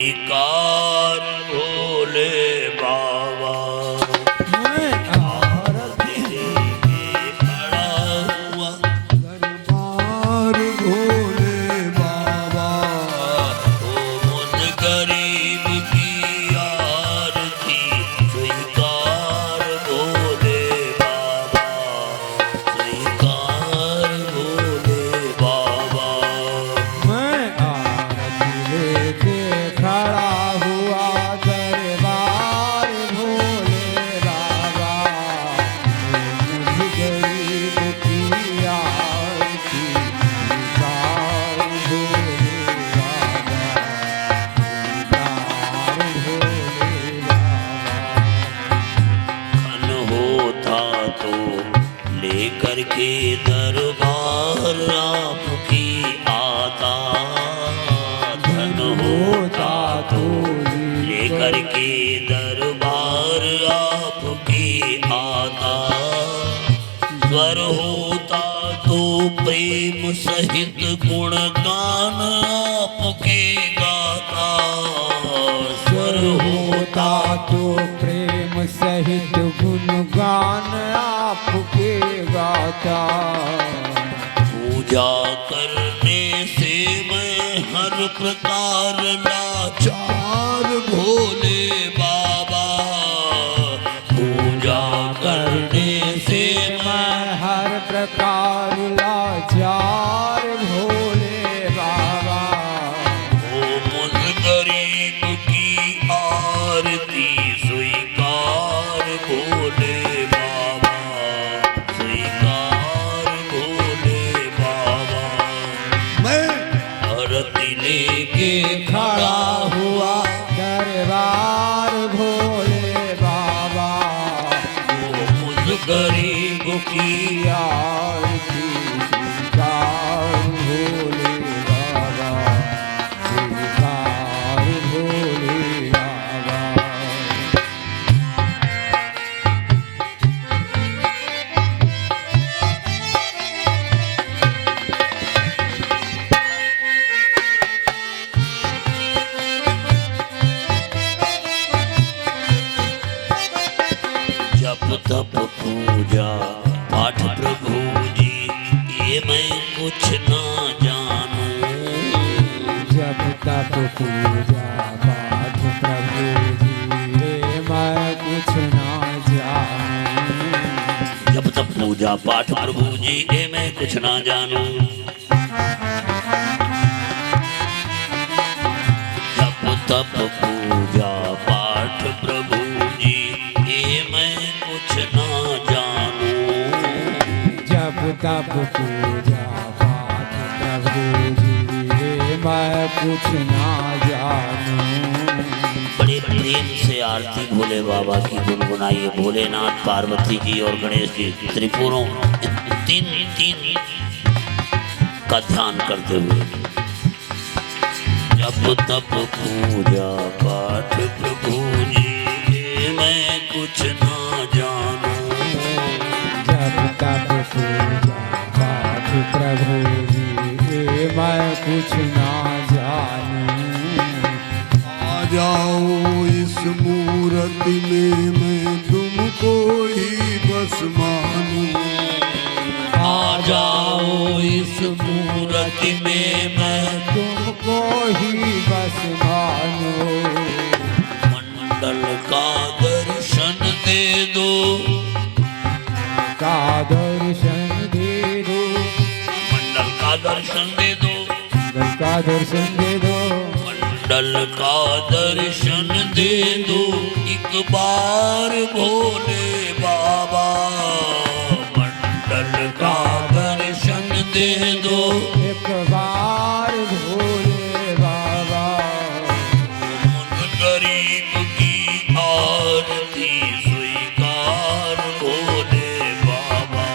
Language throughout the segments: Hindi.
कार भोले बाबा आरती लेके खड़ा हुआ दरबार भोले बाबा ओ मुझ गरीब की आरती स्वीकार भोले बाबा स्वीकार भोले बाबा मैं आरती लेके खड़ा हुआ दरबार भोले बाबा मुझ गरीब की आरती स्वीकार भोले बाबा स्वीकार भोले बाबा खन होता तो लेकर के दरबार आपकी आता धन होता तो लेकर के दरबार आपकी आता स्वर होता तो प्रेम सहित गुणगान आपके गाता स्वर होता तो प्रेम सहित गुणगान आपके गाता पूजा करने से मैं हर प्रकार लाचार भोले बाबा पूजा करने से मैं हर प्रकार लाचार भोले बाबा ओ मुझ गरीब की आरती स्वीकार भोले बाबा स्वीकार भोले बाबा मैं आरती लेके खड़ा हुआ दरबार भोले बाबा ओ मुझ गरीब की आरती स्वीकार भोले बाबा स्वीकार भोले बाबा जप तप पूजा पाठ प्रभु जी ये मैं कुछ ना जानूं जब तक पूजा पाठ प्रभु जी रे मैं कुछ ना जानूं जब तक पूजा पाठ प्रभु जी ये मैं कुछ ना जानूं जप तप पूजा पाठ प्रभु जी ये मैं कुछ ना जानूं जब तक पूजा पाठ प्रभु जी रे मैं कुछ ना जानूं बड़े प्रेम से आरती भोले बाबा की गुनगुनाइए भोलेनाथ पार्वती जी और गणेश जी त्रिपुरों तीन तीन का ध्यान करते हुए जब तप पूजा पाठ प्रभु जी ये मैं कुछ ना जानूं जब तक पूजा पाठ प्रभु जी रे मैं कुछ ना जानूं आ जाओ इस मूर्ति में मैं तुमको ही बस मानूं आ जाओ इस मूर्ति में मैं तुमको ही बस मानो मंडल का दर्शन दे दो का दर्शन दे दो मंडल का दर्शन दे दो मंगल का दर्शन दे दो मंडल का दर्शन दे दो एक बार भोले बाबा मंडल का दर्शन दे दो एक बार भोले बाबा मुझ गरीब की आरती स्वीकार भोले बाबा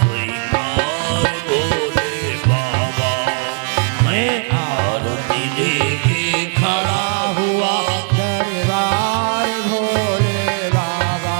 स्वीकार भोले बाबा मैं आरती लेके खड़ा हुआ दरबार भोले बाबा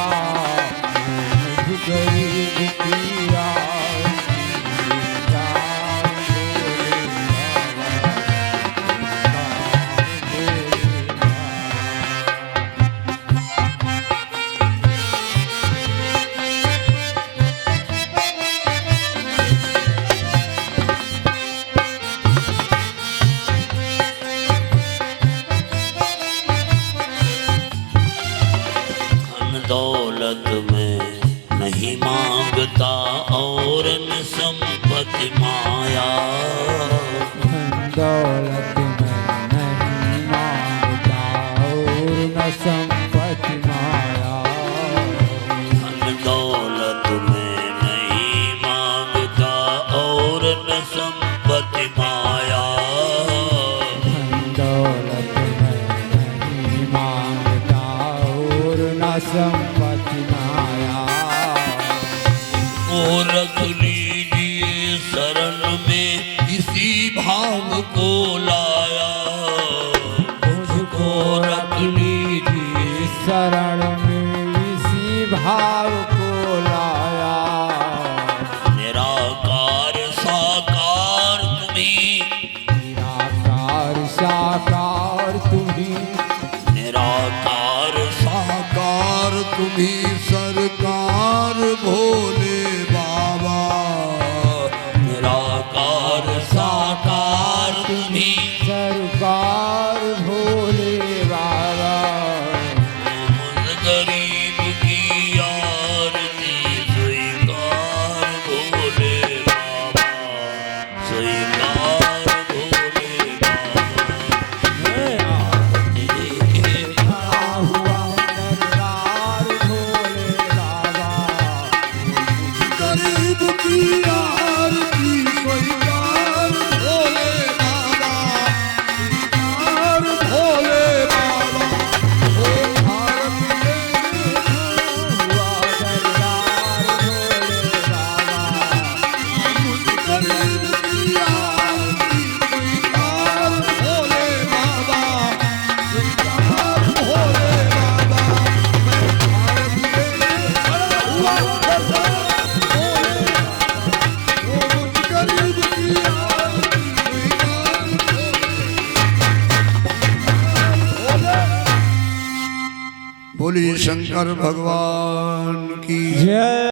संपत्ति माया धन दौलत में नहीं मांगता और न संपत्ति माया धन दौलत में नहीं मांगता और न संपत्ति माया और रख लीजिए शरण में इसी भाव को लाया मुझको रख लीजिए शरण में इसी भाव को लाया निराकार साकार तुम्ही निराकार साकार तुम्ही निराकार साकार तुम्ही सरकार भोले बाबा निराकार साकार तुम्ही सरकार भोले बाबा मुझ गरीब की आरती स्वीकार भोले बाबा स्वीकार भोले बाबा खड़ा हुआ दरबार भोले बाबा गरीब की आरती स्वीकार भोले बाबा स्वीकार भोले बाबा ओ भारत हुआ दरबार भोले बाबा गरीब की आरती स्वीकार भोले बाबा स्वीकार भोले बाबा मैं भारत में खड़ा हुआ दरबार भोले ओ मुझ गरीब की आरती स्वीकार भोले बोली शंकर भगवान की जय।